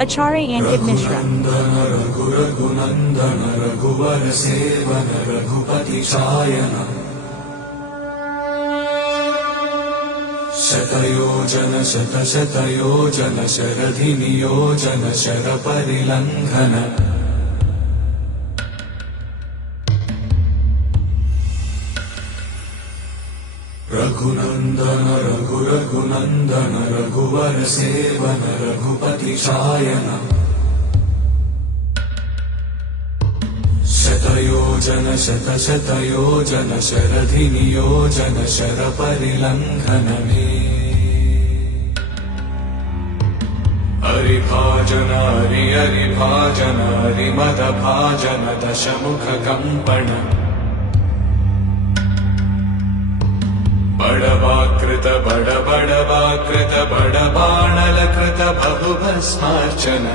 Acharya Ankit Mishra. Raghunandan रघुवर सेवन रघुपति शायन शतयोजन शतशतयोजन शरधि नियोजन sir परिलंघन Raghunandan Raghunandan रघुवर सेवन रघुपति शायन शतयोजन शतशतयोजन शरधि नियोजन sir परिलंघन हरिभाजन हरिभाजन हरिमद भाजन दशमुख कंपन बड़वाकृत बड़वाकृत बड़बाणलकृत बहुभस्मार्चन